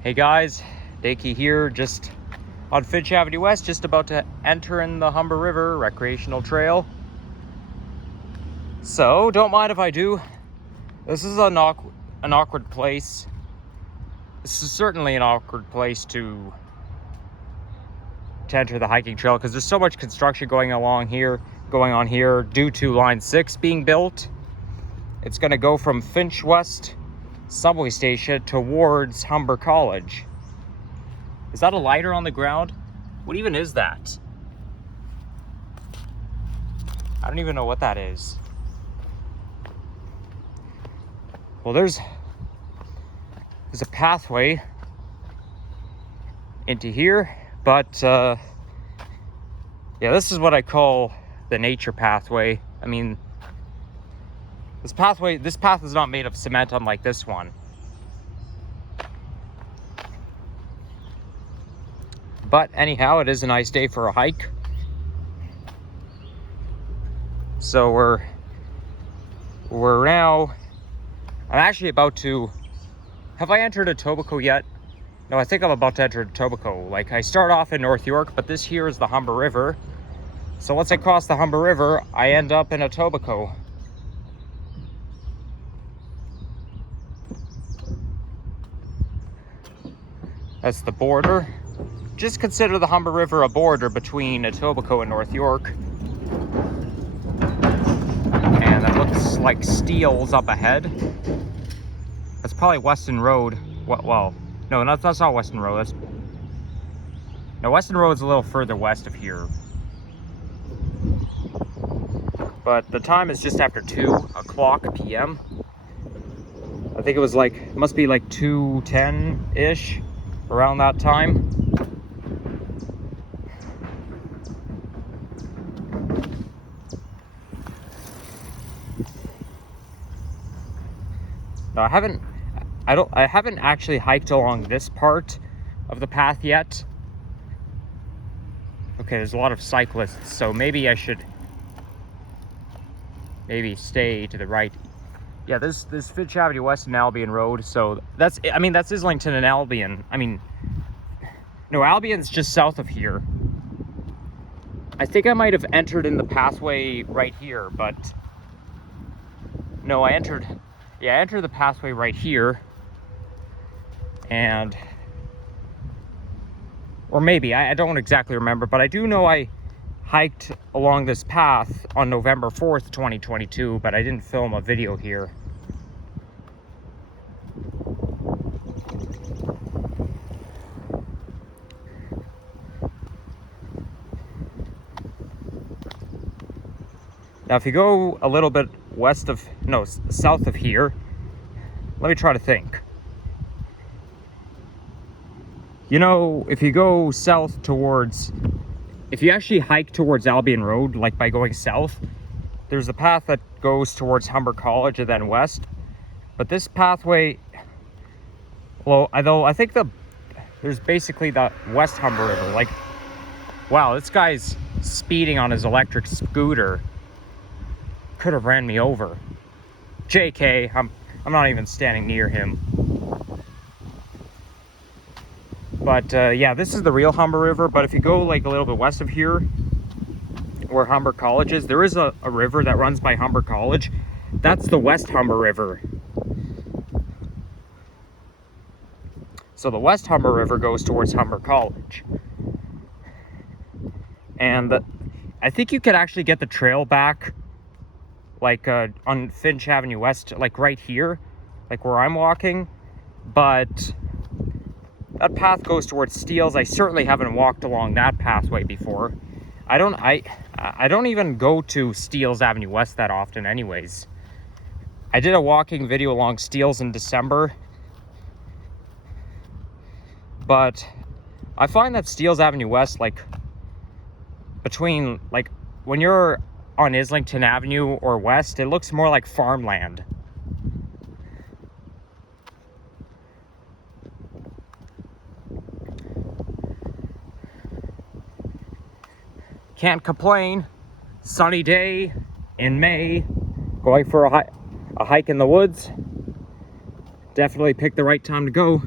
Hey guys, Dakey here, just on Finch Avenue West, just about to enter in the Humber River Recreational Trail. So, don't mind if I do. This is an awkward place. This is certainly an awkward place to enter the hiking trail because there's so much construction going on here due to Line 6 being built. It's going to go from Finch West subway station towards Humber College. Is that a lighter on the ground? What even is that? I don't even know what that is. Well, there's a pathway into here, but yeah, this is what I call the nature pathway. I mean, this path is not made of cement unlike this one. But anyhow, it is a nice day for a hike. So we're now, I'm actually about to, have I entered Etobicoke yet? No, I think I'm about to enter Etobicoke. Like, I start off in North York, but this here is the Humber River. So once I cross the Humber River, I end up in Etobicoke. That's the border. Just consider the Humber River a border between Etobicoke and North York. And that looks like Steele's up ahead. That's probably Weston Road. Well, no, that's not Weston Road. No, Weston Road's a little further west of here. But the time is just after 2 o'clock p.m. I think it was like, it must be like 2:10-ish, around that time. No, I haven't actually hiked along this part of the path yet. Okay, there's a lot of cyclists, so maybe I should stay to the right. Yeah, this Finch Avenue West and Albion Road, so that's Islington and Albion. No, Albion's just south of here. I think I might have entered in the pathway right here, but no, I entered the pathway right here. Or maybe, I don't exactly remember, but I do know I hiked along this path on November 4th, 2022, but I didn't film a video here. Now, if you go a little bit south of here, let me try to think. You know, if you go south if you actually hike towards Albion Road, like by going south, there's a path that goes towards Humber College and then west. But this pathway, well, although I think there's basically the West Humber River. Like, wow, this guy's speeding on his electric scooter. Could have ran me over. JK, I'm not even standing near him. But yeah, this is the real Humber River. But if you go like a little bit west of here, where Humber College is, there is a river that runs by Humber College. That's the West Humber River. So the West Humber River goes towards Humber College. And I think you could actually get the trail back, like on Finch Avenue West, like right here, like where I'm walking. But that path goes towards Steele's. I certainly haven't walked along that pathway before. I don't even go to Steele's Avenue West that often anyways. I did a walking video along Steele's in December. But I find that Steele's Avenue West, like between, like when you're on Islington Avenue or west, it looks more like farmland. Can't complain. Sunny day in May, going for a hike in the woods. Definitely picked the right time to go.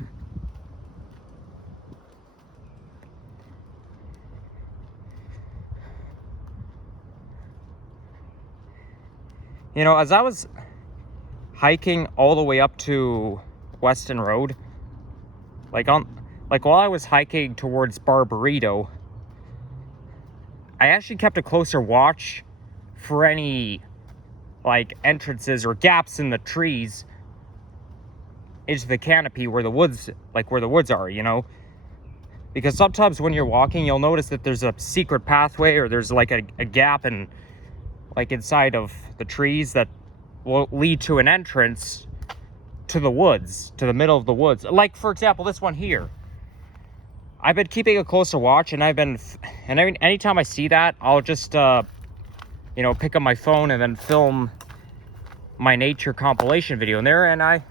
You know, as I was hiking all the way up to Weston Road, like while I was hiking towards Barbarito, I actually kept a closer watch for any like entrances or gaps in the trees into the canopy where the woods are, you know, because sometimes when you're walking you'll notice that there's a secret pathway or there's like a gap in like inside of the trees that will lead to an entrance to the woods, to the middle of the woods. Like, for example, this one here. I've been keeping a closer watch, and anytime I see that, I'll just, you know, pick up my phone and then film my nature compilation video in there, and I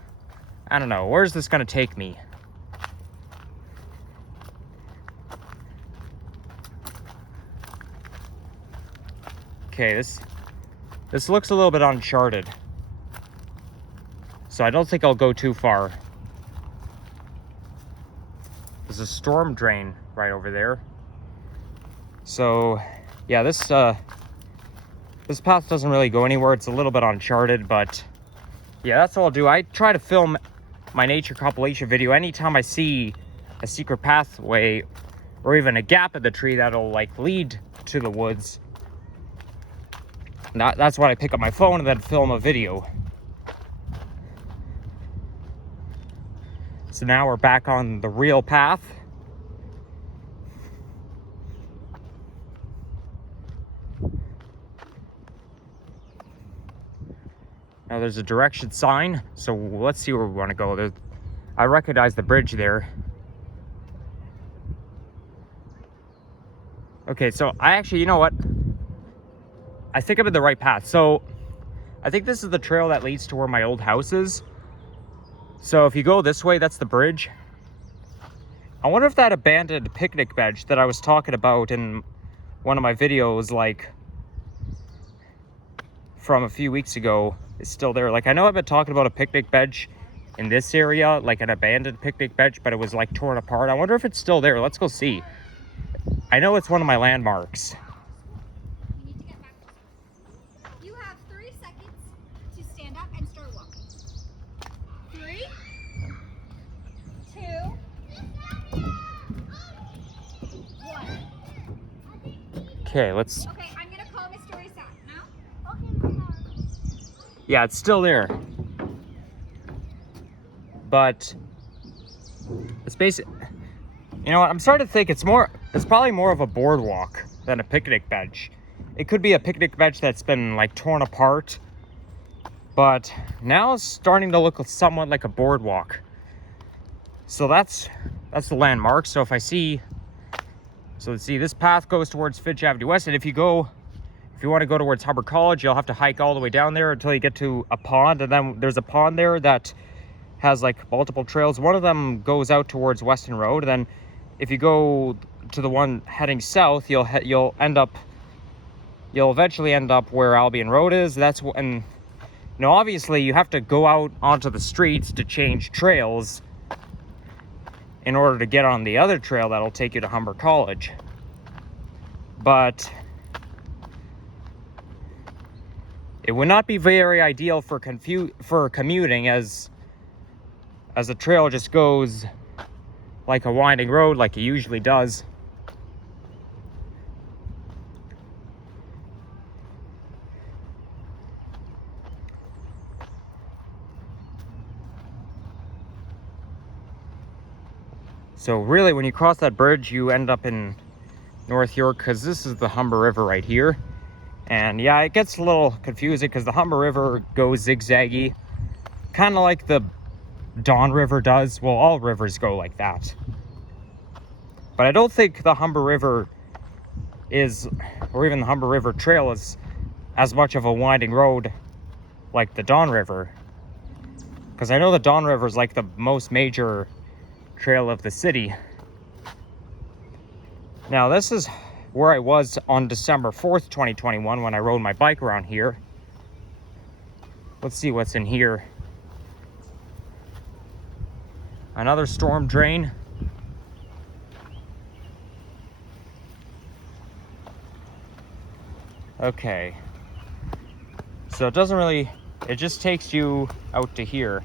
don't know, where's this gonna take me? Okay, this looks a little bit uncharted, so I don't think I'll go too far. There's a storm drain right over there. So, yeah, this path doesn't really go anywhere. It's a little bit uncharted, but yeah, that's all I'll do. I try to film my nature compilation video anytime I see a secret pathway or even a gap in the tree that'll like lead to the woods. That's when I pick up my phone and then film a video. So now we're back on the real path. Now there's a direction sign, so let's see where we want to go. I recognize the bridge there. Okay, so I actually, you know what? I think I'm in the right path. So I think this is the trail that leads to where my old house is. So if you go this way, that's the bridge. I wonder if that abandoned picnic bench that I was talking about in one of my videos, like from a few weeks ago, is still there. Like, I know I've been talking about a picnic bench in this area, like an abandoned picnic bench, but it was like torn apart. I wonder if it's still there. Let's go see. I know it's one of my landmarks. You need to get back. You have 3 seconds to stand up and start walking. 3, 2, 1. Okay, let's... Okay, I'm gonna call Mr. Race out now. Okay, Mama. Yeah, it's still there. But it's basic. You know what? I'm starting to think it's probably more of a boardwalk than a picnic bench. It could be a picnic bench that's been like torn apart, but now it's starting to look somewhat like a boardwalk. So that's the landmark. So if I see, so let's see, this path goes towards Finch Avenue West, and if you want to go towards Humber College, you'll have to hike all the way down there until you get to a pond, and then there's a pond there that has like multiple trails. One of them goes out towards Weston Road, and then if you go to the one heading south, you'll eventually end up where Albion Road is. That's when, you know, obviously you have to go out onto the streets to change trails in order to get on the other trail that'll take you to Humber College. But it would not be very ideal for commuting, as the trail just goes like a winding road like it usually does. So really, when you cross that bridge, you end up in North York, because this is the Humber River right here. And yeah, it gets a little confusing because the Humber River goes zigzaggy, kind of like the Don River does. Well, all rivers go like that. But I don't think the Humber River or even the Humber River Trail is as much of a winding road like the Don River. Because I know the Don River is like the most major trail of the city. Now, this is where I was on December 4th, 2021, when I rode my bike around here. Let's see what's in here. Another storm drain. Okay. So it doesn't really, it just takes you out to here.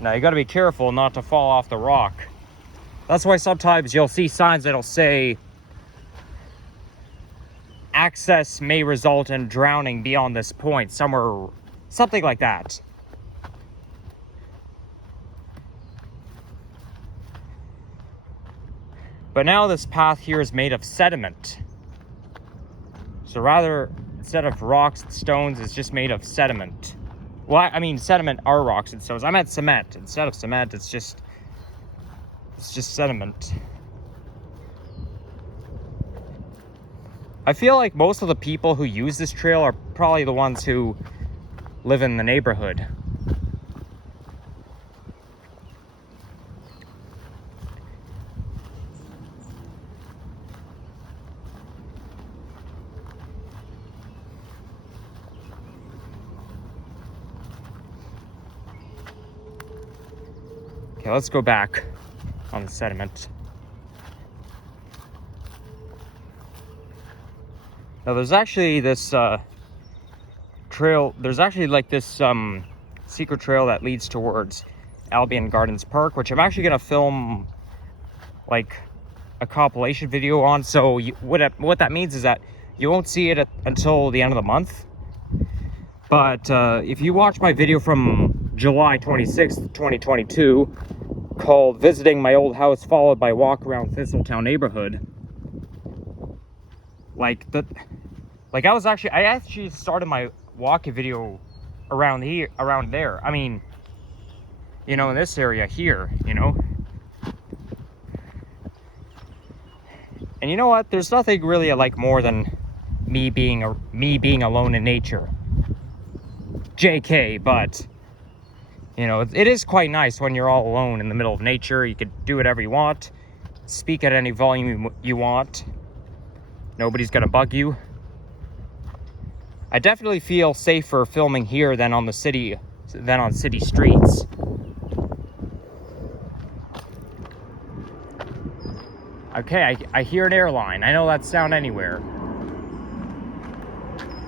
Now you gotta be careful not to fall off the rock. That's why sometimes you'll see signs that'll say, access may result in drowning beyond this point, somewhere, something like that. But now this path here is made of sediment. So rather, instead of rocks and stones, it's just made of sediment. Well, I mean, sediment are rocks and stones. I meant cement. Instead of cement, it's just sediment. I feel like most of the people who use this trail are probably the ones who live in the neighborhood. Okay, let's go back on the sediment. Now there's actually this trail, there's actually like this secret trail that leads towards Albion Gardens Park, which I'm actually gonna film like a compilation video on. So what that means is that you won't see it until the end of the month. But if you watch my video from July 26th, 2022, called Visiting My Old House, followed by Walk Around Thistletown Neighborhood, I actually started my walking video around there. I mean, you know, in this area here, you know. And you know what? There's nothing really I like more than me being alone in nature. JK, but you know, it is quite nice when you're all alone in the middle of nature. You could do whatever you want, speak at any volume you want. Nobody's gonna bug you. I definitely feel safer filming here than on city streets. Okay, I hear an airline. I know that sound anywhere.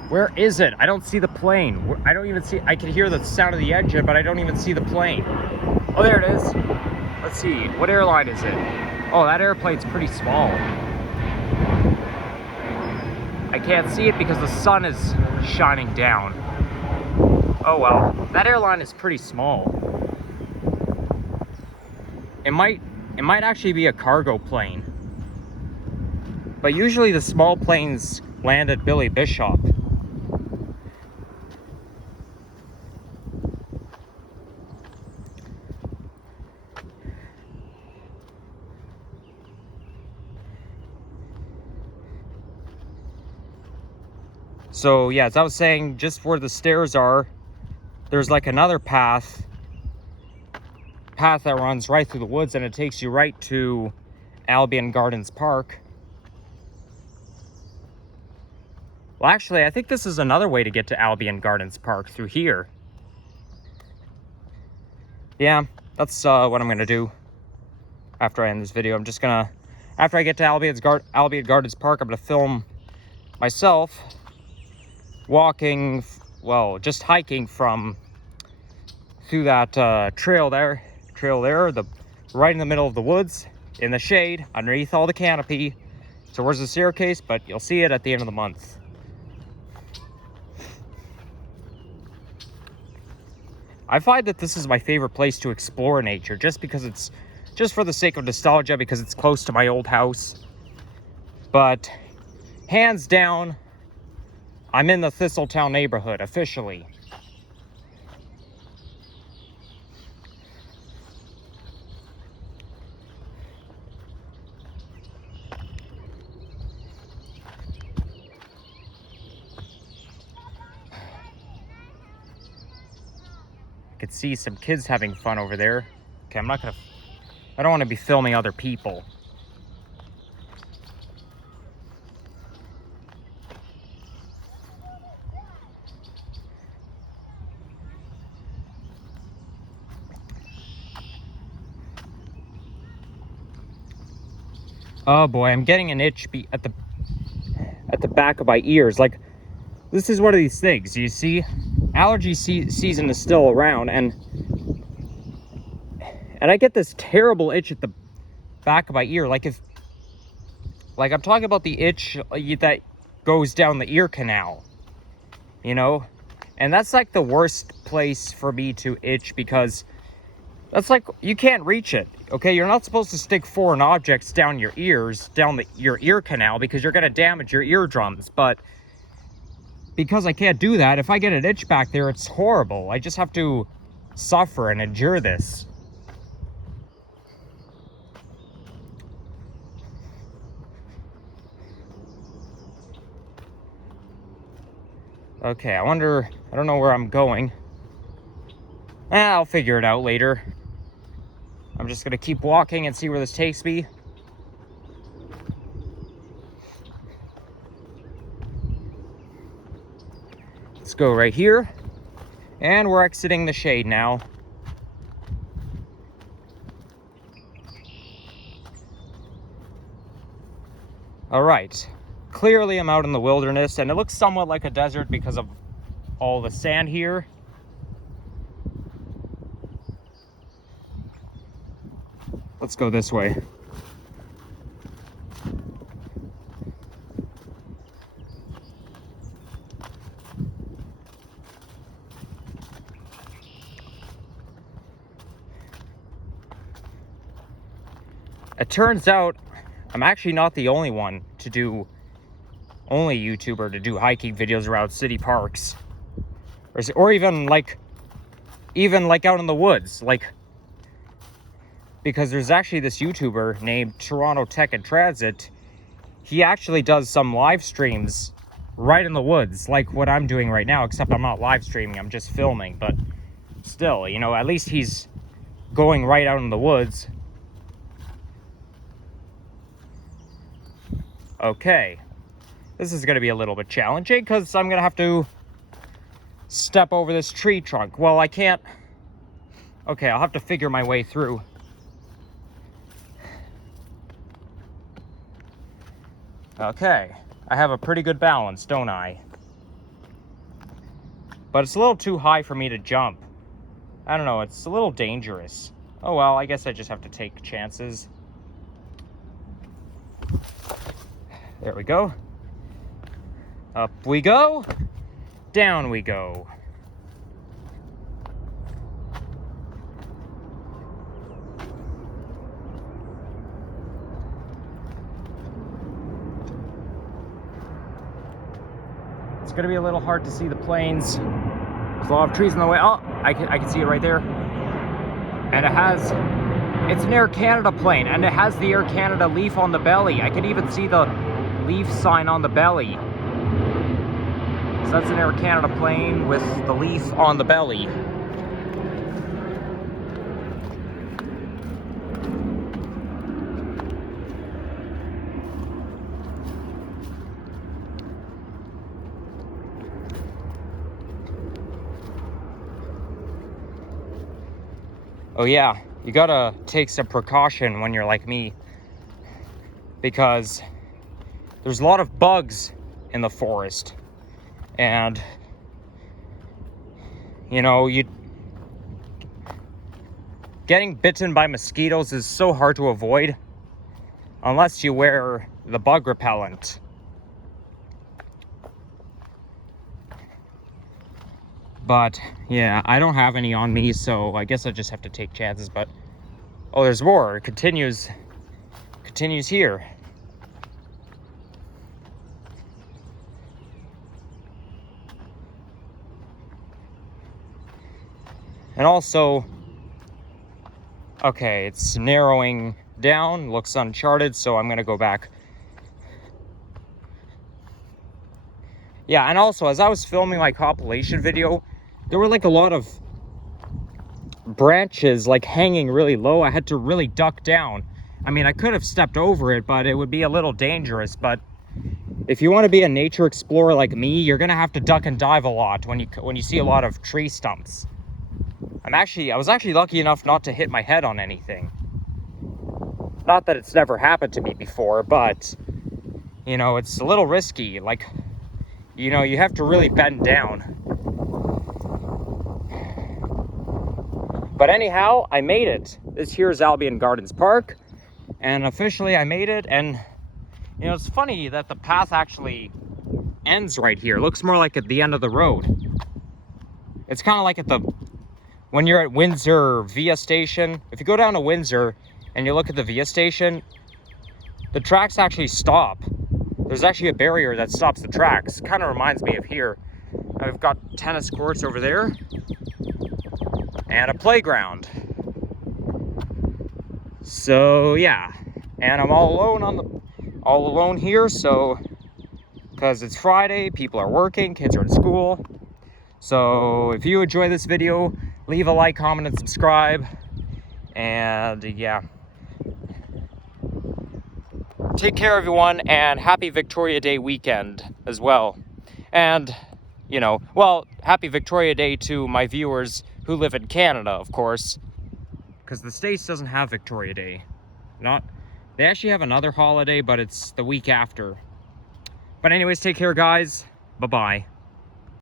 Where is it? I don't see the plane. I don't even see, I can hear the sound of the engine, but I don't even see the plane. Oh, there it is. Let's see, what airline is it? Oh, that airplane's pretty small. I can't see it because the sun is shining down. Oh well, that airline is pretty small. It might actually be a cargo plane. But usually the small planes land at Billy Bishop. So yeah, as I was saying, just where the stairs are, there's like another path that runs right through the woods, and it takes you right to Albion Gardens Park. Well, actually, I think this is another way to get to Albion Gardens Park, through here. Yeah, that's what I'm gonna do after I end this video. I'm just gonna, after I get to Albion Gardens Park, I'm gonna film myself walking, well, just hiking through that trail there, right in the middle of the woods, in the shade, underneath all the canopy. So where's the staircase? But you'll see it at the end of the month. I find that this is my favorite place to explore nature, just because it's, just for the sake of nostalgia, because it's close to my old house. But hands down, I'm in the Thistletown neighborhood, officially. I could see some kids having fun over there. Okay, I don't want to be filming other people. Oh boy, I'm getting an itch at the back of my ears. Like, this is one of these things. You see, allergy season is still around, and I get this terrible itch at the back of my ear. Like I'm talking about the itch that goes down the ear canal, you know? And that's like the worst place for me to itch, because that's like, you can't reach it, okay? You're not supposed to stick foreign objects down your ears, down your ear canal, because you're gonna damage your eardrums. But because I can't do that, if I get an itch back there, it's horrible. I just have to suffer and endure this. Okay, I don't know where I'm going. I'll figure it out later. I'm just gonna keep walking and see where this takes me. Let's go right here. And we're exiting the shade now. All right. Clearly I'm out in the wilderness, and it looks somewhat like a desert because of all the sand here. Let's go this way. It turns out I'm actually not the only YouTuber to do hiking videos around city parks, or even like out in the woods, because there's actually this YouTuber named Toronto Tech and Transit. He actually does some live streams right in the woods, like what I'm doing right now, except I'm not live streaming, I'm just filming. But still, you know, at least he's going right out in the woods. Okay. This is going to be a little bit challenging because I'm going to have to step over this tree trunk. Well, I can't. Okay, I'll have to figure my way through. Okay, I have a pretty good balance, don't I? But it's a little too high for me to jump. I don't know, it's a little dangerous. Oh well, I guess I just have to take chances. There we go. Up we go. Down we go. It's gonna be a little hard to see the planes. There's a lot of trees in the way. Oh, I can see it right there. And it's an Air Canada plane, and it has the Air Canada leaf on the belly. I can even see the leaf sign on the belly. So that's an Air Canada plane with the leaf on the belly. Oh yeah, you gotta take some precaution when you're like me, because there's a lot of bugs in the forest, and you know, getting bitten by mosquitoes is so hard to avoid unless you wear the bug repellent. But yeah, I don't have any on me, so I guess I just have to take chances. But oh, there's more. It continues here. And also, okay, it's narrowing down, looks uncharted, so I'm gonna go back. Yeah, and also, as I was filming my compilation video, there were like a lot of branches like hanging really low. I had to really duck down. I mean, I could have stepped over it, but it would be a little dangerous. But if you want to be a nature explorer like me, you're gonna have to duck and dive a lot when you see a lot of tree stumps. I was actually lucky enough not to hit my head on anything. Not that it's never happened to me before, but you know, it's a little risky. Like, you know, you have to really bend down. But anyhow, I made it. This here is Albion Gardens Park, and officially I made it. And you know, it's funny that the path actually ends right here. It looks more like at the end of the road. It's kind of like when you're at Windsor Via Station. If you go down to Windsor and you look at the Via Station, the tracks actually stop. There's actually a barrier that stops the tracks. Kind of reminds me of here. I've got tennis courts over there and a playground. So yeah, and I'm all alone here. So because it's Friday, people are working, kids are in school. So if you enjoy this video, leave a like, comment, and subscribe. And yeah, take care everyone, and happy Victoria Day weekend as well. And you know, well, happy Victoria Day to my viewers who live in Canada, of course, because the States doesn't have Victoria Day. They actually have another holiday, but it's the week after. But anyways, take care guys. Bye-bye.